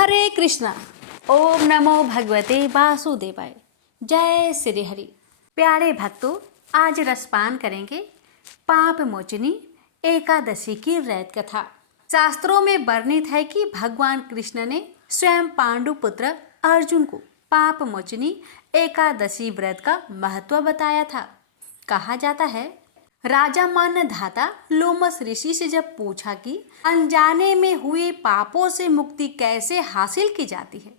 हरे कृष्णा। ओम नमो भगवते वासुदेवाय। जय श्री हरि। प्यारे भक्तों, आज रसपान करेंगे पाप मोचनी एकादशी की रैत कथा। शास्त्रों में वर्णित है कि भगवान कृष्ण ने स्वयं पांडु पुत्र अर्जुन को पाप मोचनी एकादशी व्रत का महत्व बताया था। कहा जाता है, राजा मानधाता लोमस ऋषि से जब पूछा कि अनजाने में हुए पापों से मुक्ति कैसे हासिल की जाती है,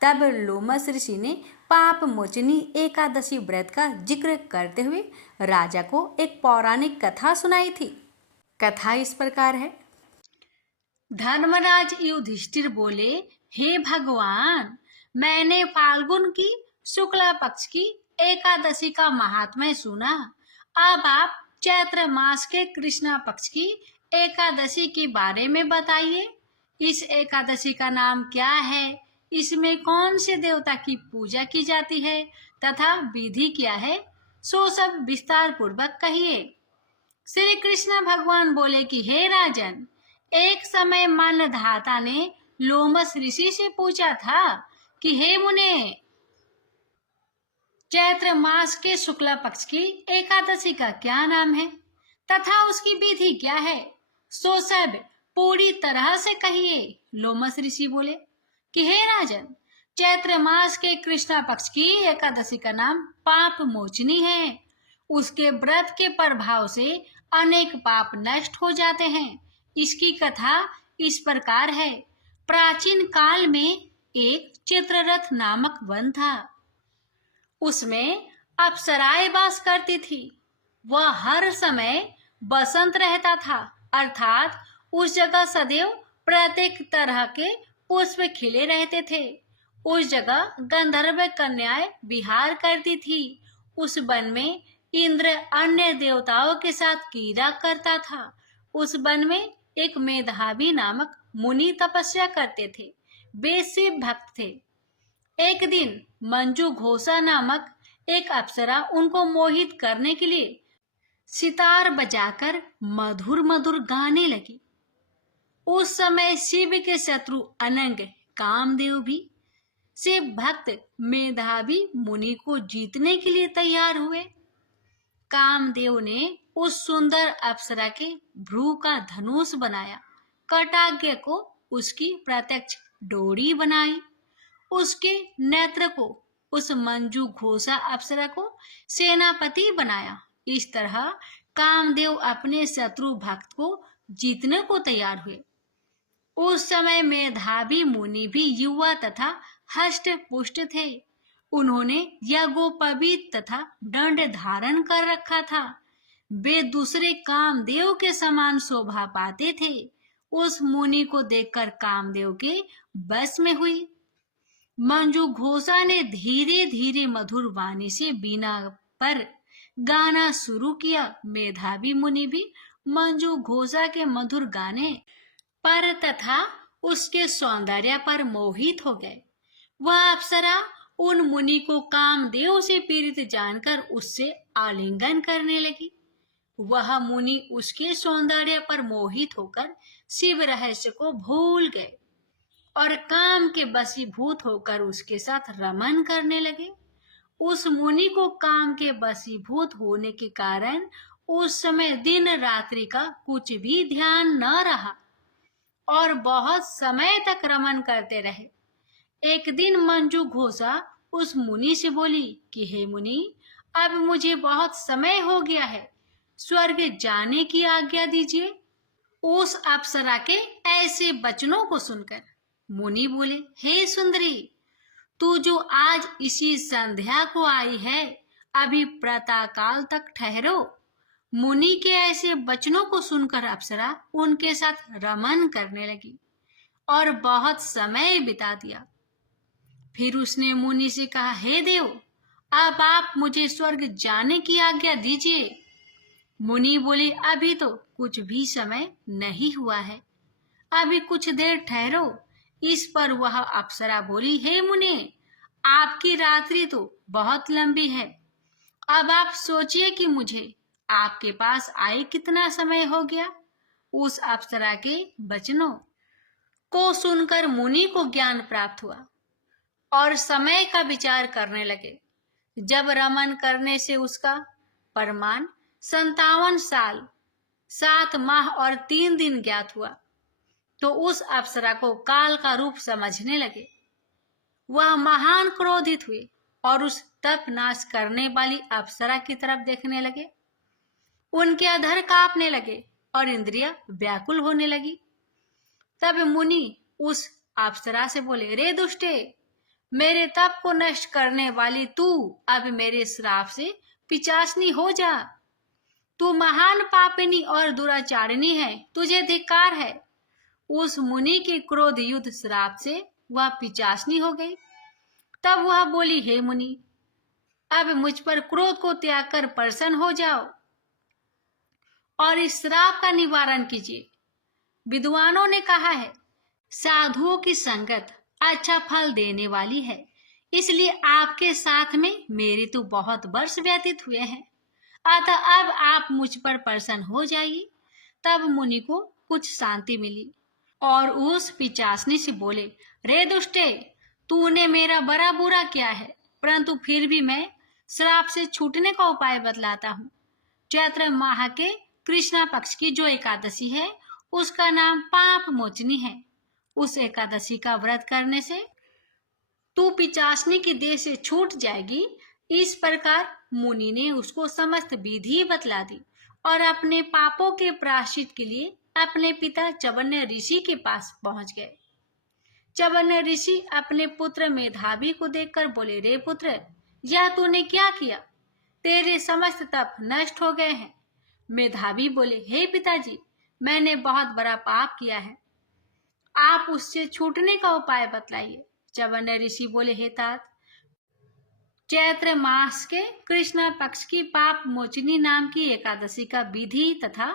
तब लोमस ऋषि ने पाप मोचनी एकादशी व्रत का जिक्र करते हुए राजा को एक पौराणिक कथा सुनाई थी। कथा इस प्रकार है। धर्मराज युधिष्ठिर बोले, हे भगवान, मैंने फाल्गुन की शुक्ला पक्ष की एकादशी का महात्म्य सुना। अब आप चैत्र मास के कृष्णा पक्ष की एकादशी के बारे में बताइए। इस एकादशी का नाम क्या है, इसमें कौन से देवता की पूजा की जाती है तथा विधि क्या है, सो सब विस्तार पूर्वक कहिए। श्री कृष्ण भगवान बोले कि हे राजन, एक समय मानधाता ने लोमस ऋषि से पूछा था कि हे मुने, चैत्र मास के शुक्ला पक्ष की एकादशी का क्या नाम है तथा उसकी विधि क्या है, सो सब पूरी तरह से कहिए। लोमस ऋषि बोले कि हे राजन, चैत्र मास के कृष्णा पक्ष की एकादशी का नाम पाप मोचनी है। उसके व्रत के प्रभाव से अनेक पाप नष्ट हो जाते हैं। इसकी कथा इस प्रकार है। प्राचीन काल में एक चित्ररथ नामक वन था। उसमें अप्सराएं वास करती थी। वह हर समय बसंत रहता था, अर्थात उस जगह सदैव प्रत्येक तरह के पुष्प खिले रहते थे। उस जगह गंधर्व कन्याएं विहार करती थी। उस वन में इंद्र अन्य देवताओं के साथ क्रीड़ा करता था। उस वन में एक मेधावी नामक मुनि तपस्या करते थे। वे शिव भक्त थे। एक दिन मंजू घोषा नामक एक अप्सरा उनको मोहित करने के लिए सितार बजाकर मधुर मधुर गाने लगी। उस समय शिव के शत्रु अनंग कामदेव भी शिव भक्त मेधावी मुनि को जीतने के लिए तैयार हुए। कामदेव ने उस सुंदर अप्सरा के भ्रू का धनुष बनाया, कटाज्ञ को उसकी प्रत्यक्ष डोरी बनाई, उसके नेत्र को, उस मंजू घोषा अप्सरा को सेनापति बनाया। इस तरह कामदेव अपने शत्रु भक्त को जीतने को तैयार हुए। उस समय मेधावी मुनि भी युवा तथा हष्ट पुष्ट थे। उन्होंने यज्ञोपवीत तथा दंड धारण कर रखा था। वे दूसरे कामदेव के समान शोभा पाते थे। उस मुनि को देखकर कामदेव के बस में हुई। मंजू घोषा ने धीरे धीरे मधुर वाणी से वीणा पर गाना शुरू किया। मेधावी मुनि भी मंजू घोषा के मधुर गाने पर तथा उसके सौंदर्य पर मोहित हो गए। वह अप्सरा उन मुनि को कामदेव से पीड़ित जानकर उससे आलिंगन करने लगी। वह मुनि उसके सौंदर्य पर मोहित होकर शिव रहस्य को भूल गए और काम के वशीभूत होकर उसके साथ रमन करने लगे। उस मुनि को काम के वशीभूत होने के कारण उस समय दिन रात्रि का कुछ भी ध्यान न रहा और बहुत समय तक रमन करते रहे। एक दिन मंजू घोषा उस मुनि से बोली कि हे मुनि, अब मुझे बहुत समय हो गया है, स्वर्ग जाने की आज्ञा दीजिए। उस अप्सरा के ऐसे वचनों को सुनकर मुनि बोले, हे सुंदरी, तू जो आज इसी संध्या को आई है, अभी प्रातःकाल तक ठहरो। मुनि के ऐसे वचनों को सुनकर अप्सरा उनके साथ रमन करने लगी और बहुत समय बिता दिया। फिर उसने मुनि से कहा, हे देव, अब आप मुझे स्वर्ग जाने की आज्ञा दीजिए। मुनि बोले, अभी तो कुछ भी समय नहीं हुआ है, अभी कुछ देर ठहरो। इस पर वह अप्सरा बोली, हे मुनि, आपकी रात्रि तो बहुत लंबी है। अब आप सोचिए कि मुझे आपके पास आए कितना समय हो गया। उस अप्सरा के वचनों को सुनकर मुनि को ज्ञान प्राप्त हुआ और समय का विचार करने लगे। जब रमन करने से उसका प्रमाण 57 साल 7 माह और 3 दिन ज्ञात हुआ, तो उस अप्सरा को काल का रूप समझने लगे। वह महान क्रोधित हुए और उस तप नाश करने वाली अप्सरा की तरफ देखने लगे। उनके अधर कांपने लगे और इंद्रियां व्याकुल होने लगी। तब मुनि उस अप्सरा से बोले, रे दुष्टे, मेरे तप को नष्ट करने वाली तू अब मेरे श्राप से पिचासनी हो जा। तू महान पापिनी और दुराचारिणी है, तुझे धिक्कार है। उस मुनि के क्रोध युद्ध श्राप से वह पिचासनी हो गई। तब वह बोली, हे मुनि, अब मुझ पर क्रोध को त्याग कर प्रसन्न हो जाओ और इस श्राप का निवारण कीजिए। विद्वानों ने कहा है, साधुओं की संगत अच्छा फल देने वाली है, इसलिए आपके साथ में मेरे तो बहुत वर्ष व्यतीत हुए हैं, अतः अब आप मुझ पर प्रसन्न हो जाइए। तब मुनि को कुछ शांति मिली और उस पिचासनी से बोले, रे दुष्टे, तूने मेरा बड़ा बुरा किया है, परंतु फिर भी मैं श्राप से छूटने का उपाय बतलाता हूँ। चैत्र माह के कृष्णा पक्ष की जो एकादशी है, उसका नाम पाप मोचनी है। उस एकादशी का व्रत करने से तू पिचासनी की देह से छूट जाएगी। इस प्रकार मुनि ने उसको समस्त विधि बतला दी और अपने पापों के प्रायश्चित के लिए अपने पिता चवन्य ऋषि के पास पहुंच गए। चवन्य ऋषि अपने पुत्र मेधावी को देखकर बोले, रे पुत्र, यह तूने क्या किया? तेरे समस्त तप नष्ट हो गए हैं। मेधावी बोले, हे पिताजी, मैंने बहुत बड़ा पाप किया है, आप उससे छूटने का उपाय बतलाइए। चवन्य ऋषि बोले, हे तात, चैत्र मास के कृष्ण पक्ष की पाप मोचनी नाम की एकादशी का विधि तथा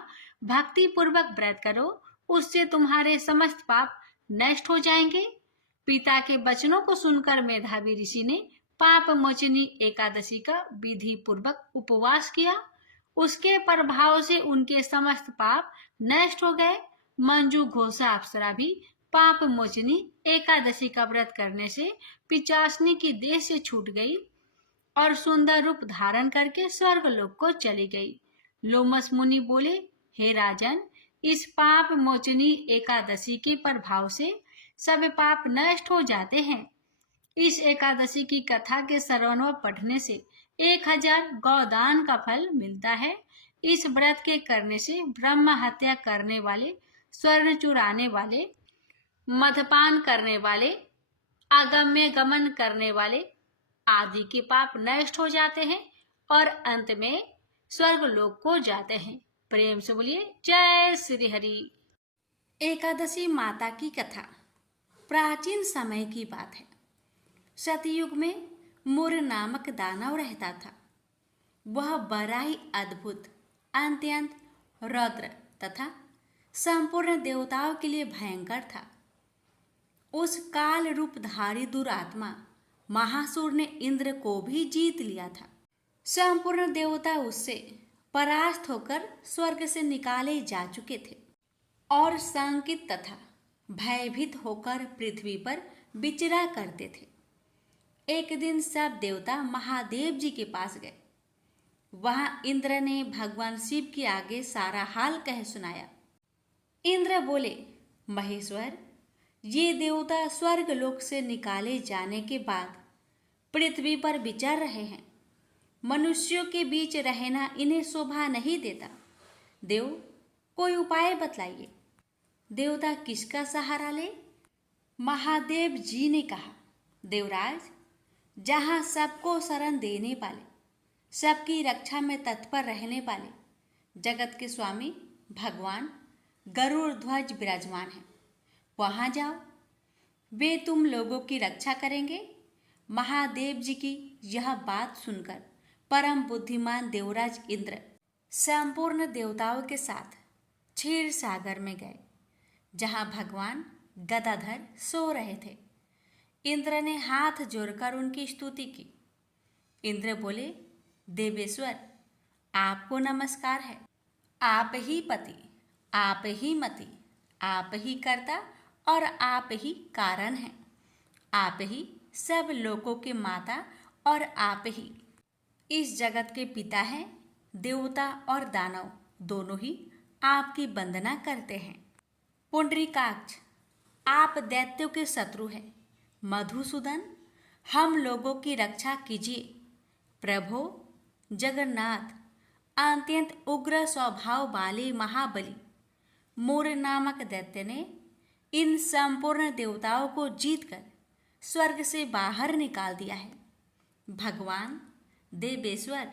भक्ति पूर्वक व्रत करो, उससे तुम्हारे समस्त पाप नष्ट हो जाएंगे। पिता के वचनों को सुनकर मेधावी ऋषि ने पाप मोचनी एकादशी का विधि पूर्वक उपवास किया। उसके प्रभाव से उनके समस्त पाप नष्ट हो गए। मंजू घोषा अप्सरा भी पाप मोचनी एकादशी का व्रत करने से पिचासनी की देह से छूट गई और सुंदर रूप धारण करके स्वर्ग लोक को चली गई। लोमस मुनि बोले, हे राजन, इस पाप मोचनी एकादशी के प्रभाव से सब पाप नष्ट हो जाते हैं। इस एकादशी की कथा के श्रवण व पढ़ने से 1000 गौदान का फल मिलता है। इस व्रत के करने से ब्रह्म हत्या करने वाले, स्वर्ण चुराने वाले, मदपान करने वाले, अगम्य गमन करने वाले आदि के पाप नष्ट हो जाते हैं और अंत में स्वर्ग लोक को जाते हैं। प्रेम से बोलिए जय श्री हरि। एकादशी माता की कथा प्राचीन समय की बात है। सतयुग में मुर नामक दानव रहता था। वह बड़ा ही अद्भुत, अत्यंत रौद्र तथा संपूर्ण देवताओं के लिए भयंकर था। उस काल रूपधारी दुरात्मा महासुर ने इंद्र को भी जीत लिया था। संपूर्ण देवता उससे परास्त होकर स्वर्ग से निकाले जा चुके थे और शंकित तथा भयभीत होकर पृथ्वी पर विचरा करते थे। एक दिन सब देवता महादेव जी के पास गए। वहां इंद्र ने भगवान शिव के आगे सारा हाल कह सुनाया। इंद्र बोले, महेश्वर, ये देवता स्वर्ग लोक से निकाले जाने के बाद पृथ्वी पर विचर रहे हैं। मनुष्यों के बीच रहना इन्हें शोभा नहीं देता। देव, कोई उपाय बतलाइए। देवता किसका सहारा ले? महादेव जी ने कहा, देवराज, जहाँ सबको शरण देने वाले, सबकी रक्षा में तत्पर रहने वाले जगत के स्वामी भगवान गरुड़ ध्वज विराजमान हैं, वहाँ जाओ। वे तुम लोगों की रक्षा करेंगे। महादेव जी की यह बात सुनकर परम बुद्धिमान देवराज इंद्र संपूर्ण देवताओं के साथ क्षीर सागर में गए, जहाँ भगवान गदाधर सो रहे थे। इंद्र ने हाथ जोड़कर उनकी स्तुति की। इंद्र बोले, देवेश्वर, आपको नमस्कार है। आप ही पति, आप ही मति, आप ही कर्ता और आप ही कारण हैं। आप ही सब लोगों के माता और आप ही इस जगत के पिता हैं। देवता और दानव दोनों ही आपकी वंदना करते हैं। पुंडरीकाक्ष, आप दैत्यों के शत्रु हैं। मधुसूदन, हम लोगों की रक्षा कीजिए। प्रभो जगन्नाथ, अत्यंत उग्र स्वभाव वाले महाबली मोर नामक दैत्य ने इन संपूर्ण देवताओं को जीतकर स्वर्ग से बाहर निकाल दिया है। भगवान देवेश्वर,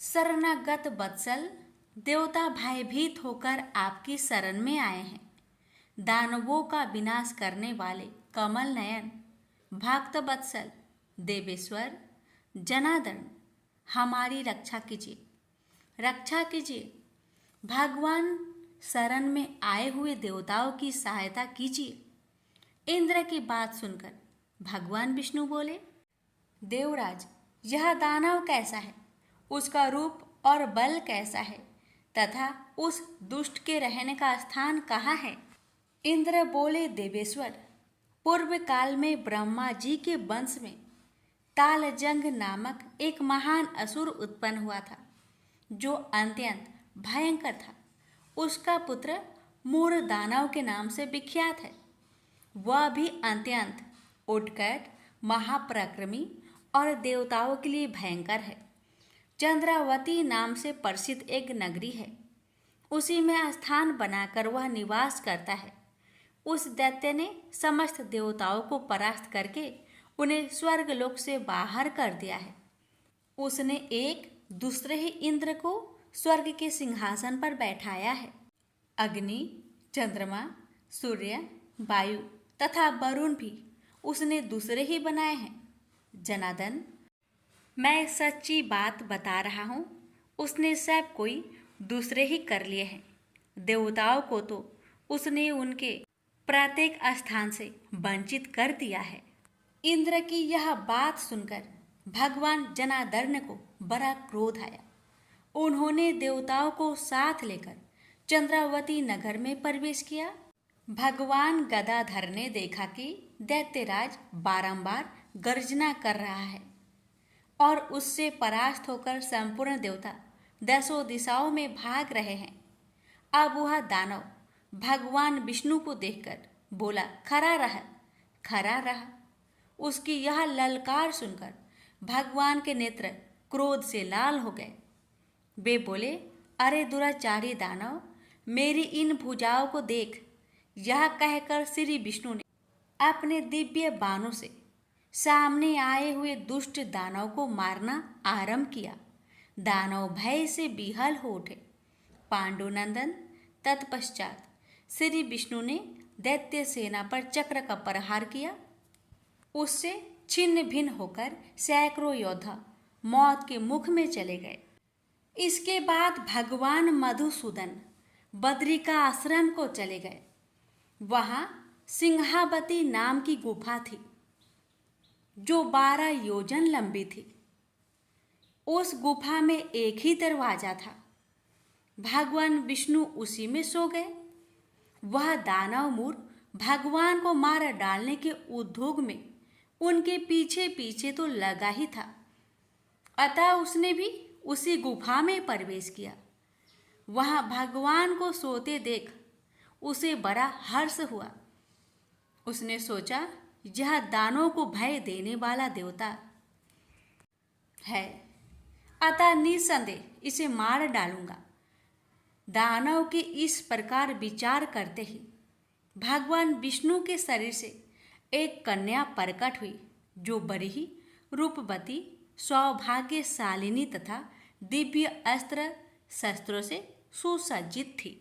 शरणागत वत्सल देवता भयभीत होकर आपकी शरण में आए हैं। दानवों का विनाश करने वाले कमल नयन भक्त वत्सल देवेश्वर जनार्दन, हमारी रक्षा कीजिए, रक्षा कीजिए। भगवान शरण में आए हुए देवताओं की सहायता कीजिए। इंद्र की बात सुनकर भगवान विष्णु बोले, देवराज, यह दानव कैसा है, उसका रूप और बल कैसा है, तथा उस दुष्ट के रहने का स्थान कहाँ है? इंद्र बोले, देवेश्वर, पूर्व काल में ब्रह्मा जी के वंश में तालजंग नामक एक महान असुर उत्पन्न हुआ था, जो अत्यंत भयंकर था। उसका पुत्र मूर दानव के नाम से विख्यात है। वह भी अत्यंत उत्कट, महापराक्रमी और देवताओं के लिए भयंकर है। चंद्रावती नाम से प्रसिद्ध एक नगरी है, उसी में स्थान बनाकर वह निवास करता है। उस दैत्य ने समस्त देवताओं को परास्त करके उन्हें स्वर्गलोक से बाहर कर दिया है। उसने एक दूसरे ही इंद्र को स्वर्ग के सिंहासन पर बैठाया है। अग्नि, चंद्रमा, सूर्य, वायु तथा वरुण भी उसने दूसरे ही बनाए हैं। जनार्दन, मैं सच्ची बात बता रहा हूँ, उसने सब कोई दूसरे ही कर लिए हैं। देवताओं को तो उसने उनके प्रत्येक स्थान से वंचित कर दिया है। इंद्र की यह बात सुनकर भगवान जनार्दन को बड़ा क्रोध आया। उन्होंने देवताओं को साथ लेकर चंद्रावती नगर में प्रवेश किया। भगवान गदाधर ने देखा कि दैत्यराज बारंबार गर्जना कर रहा है और उससे परास्त होकर संपूर्ण देवता दसों दिशाओं में भाग रहे हैं। अब वह दानव भगवान विष्णु को देखकर बोला, खड़ा रह, खड़ा रह। उसकी यह ललकार सुनकर भगवान के नेत्र क्रोध से लाल हो गए। वे बोले, अरे दुराचारी दानव, मेरी इन भुजाओं को देख। यह कहकर श्री विष्णु ने अपने दिव्य बाणों से सामने आए हुए दुष्ट दानव को मारना आरंभ किया। दानव भय से विहल हो उठे। पांडुनंदन, तत्पश्चात श्री विष्णु ने दैत्य सेना पर चक्र का प्रहार किया। उससे छिन्न भिन्न होकर सैकड़ों योद्धा मौत के मुख में चले गए। इसके बाद भगवान मधुसूदन बद्रिका आश्रम को चले गए। वहां सिंहावती नाम की गुफा थी, जो 12 योजन लंबी थी। उस गुफा में एक ही दरवाजा था। भगवान विष्णु उसी में सो गए। वह दानव मूर भगवान को मार डालने के उद्योग में उनके पीछे पीछे तो लगा ही था। अतः उसने भी उसी गुफा में प्रवेश किया। वहां भगवान को सोते देख उसे बड़ा हर्ष हुआ। उसने सोचा, यह दानों को भय देने वाला देवता है, अतः निसंदेह इसे मार डालूंगा। दानव के इस प्रकार विचार करते ही भगवान विष्णु के शरीर से एक कन्या प्रकट हुई, जो बड़ी ही रूपवती, सौभाग्यशालिनी तथा दिव्य अस्त्र शस्त्रों से सुसज्जित थी।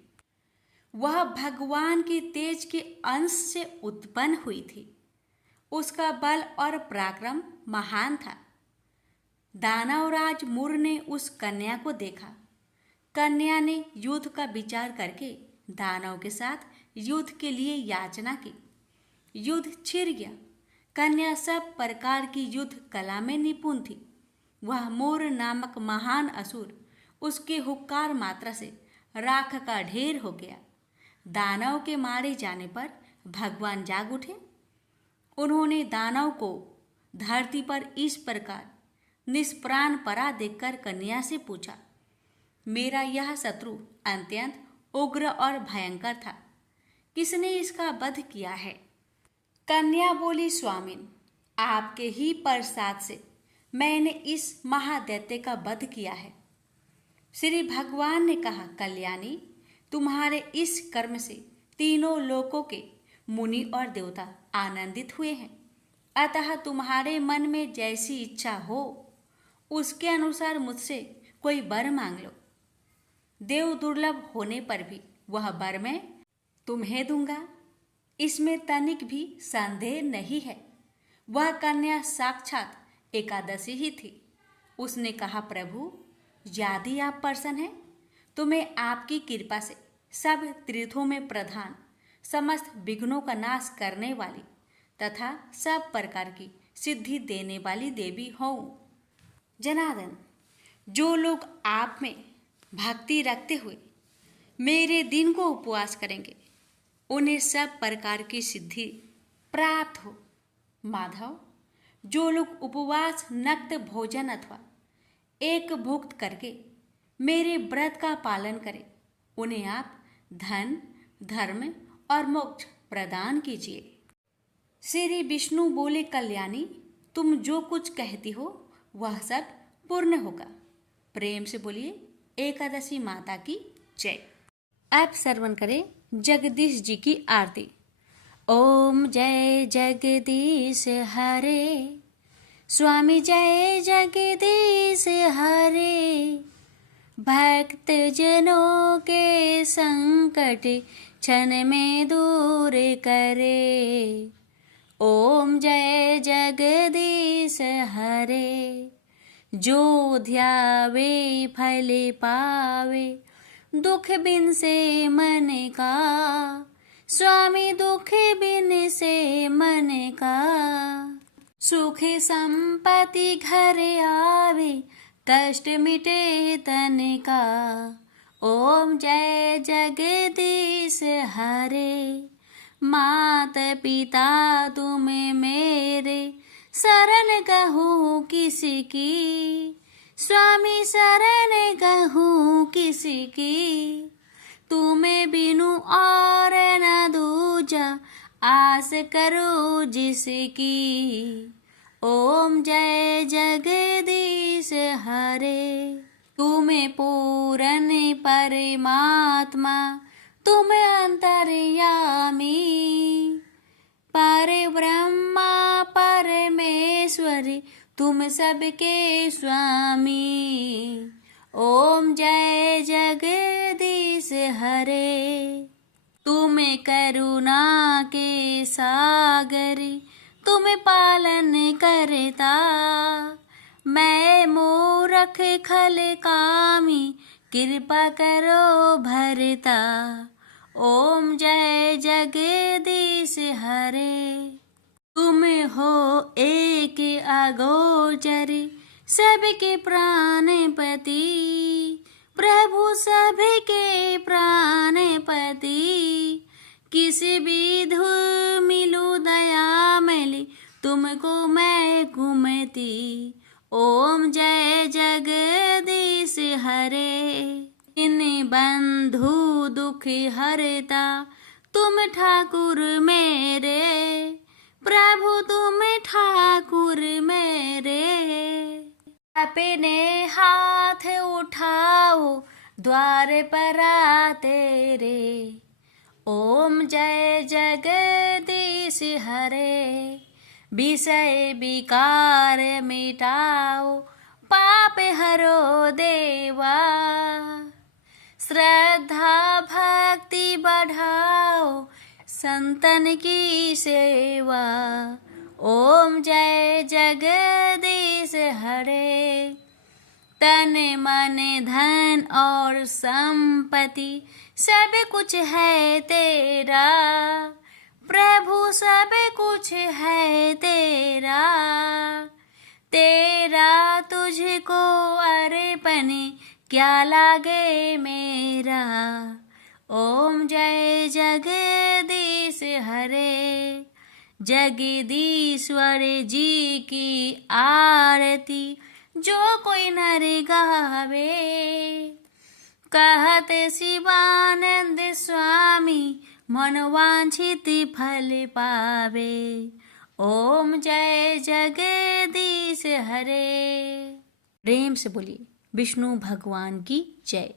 वह भगवान की तेज के अंश से उत्पन्न हुई थी। उसका बल और पराक्रम महान था। दानवराज मूर ने उस कन्या को देखा। कन्या ने युद्ध का विचार करके दानव के साथ युद्ध के लिए याचना की। युद्ध छिड़ गया। कन्या सब प्रकार की युद्ध कला में निपुण थी। वह मोर नामक महान असुर उसके हुक्कार मात्रा से राख का ढेर हो गया। दानव के मारे जाने पर भगवान जाग उठे। उन्होंने दानव को धरती पर इस प्रकार निष्प्राण पड़ा देखकर कन्या से पूछा, मेरा यह शत्रु अत्यंत उग्र और भयंकर था, किसने इसका वध किया है? कन्या बोली, स्वामिन, आपके ही प्रसाद से मैंने इस महादैत्य का वध किया है। श्री भगवान ने कहा, कल्याणी, तुम्हारे इस कर्म से तीनों लोकों के मुनि और देवता आनंदित हुए हैं, अतः तुम्हारे मन में जैसी इच्छा हो उसके अनुसार मुझसे कोई वर मांग लो। देव दुर्लभ होने पर भी वह वर मैं तुम्हें दूंगा, इसमें तनिक भी संदेह नहीं है। वह कन्या साक्षात एकादशी ही थी। उसने कहा, प्रभु, यदि आप प्रसन्न हैं तो मैं आपकी कृपा से सब तीर्थों में प्रधान, समस्त विघ्नों का नाश करने वाली तथा सब प्रकार की सिद्धि देने वाली देवी हूँ। जनार्दन, जो लोग आप में भक्ति रखते हुए मेरे दिन को उपवास करेंगे उन्हें सब प्रकार की सिद्धि प्राप्त हो। माधव, जो लोग उपवास, नक्त भोजन अथवा एक भुक्त करके मेरे व्रत का पालन करें उन्हें आप धन, धर्म और मोक्ष प्रदान कीजिए। श्री विष्णु बोले, कल्याणी, तुम जो कुछ कहती हो वह सब पूर्ण होगा। प्रेम से बोलिए, एकादशी माता की जय। अब श्रवण करें जगदीश जी की आरती। ओम जय जगदीश हरे, स्वामी जय जगदीश हरे, भक्त जनों के संकट क्षण में दूर करे। ओम जय जगदीश हरे, जो ध्यावे फल पावे, दुख बिन से मन का, स्वामी दुख बिन से मन का, सुख संपत्ति घर आवे, कष्ट मिटे तन का। ओम जय जगदीश हरे, मात पिता तुम मेरे, शरण कहूँ किसकी, स्वामी शरण कहूँ किसकी, तुम्हें बिनु और न दूजा, आस करो जिसकी। ओम जय जगदीश हरे, तुम्हें पूर्ण परमात्मा, तुम अंतर्यामी, पर ब्रह्मा परमेश्वरी, तुम सबके स्वामी। ओम जय जगदीश हरे, तुम करुणा के सागरी, तुम पालन करता, मैं मूर्ख खल कामी, कृपा करो भरता। ओम जय जगदीश हरे, तुम हो एक अगोचरी, सबके प्राणपति, प्रभु सबके प्राणपति, किस विधु मिलू दया मिली, तुमको मैं कुमति। ओम जय जगदीश हरे, इन बंधु दुख हरता, तुम ठाकुर मेरे, प्रभु तुम ठाकुर मेरे। अपने हाथ उठाओ द्वार पर तेरे। ओम जय जगदीश हरे, विषय विकार मिटाओ, पाप हरो देवा, श्रद्धा भक्ति बढ़ाओ, संतन की सेवा। ओम जय जगदीश हरे, तन मन धन और संपत्ति सब कुछ है तेरा, प्रभु सब कुछ है तेरा, तेरा तुझको अर्पण क्या लागे मेरा। ओम जय जगदीश हरे, जगदीश्वर जी की आरती जो कोई नर गावे। कहते शिवानंद स्वामी मनवांछित फल पावे। ओम जय जगदीश हरे। प्रेम से बोलिए विष्णु भगवान की जय।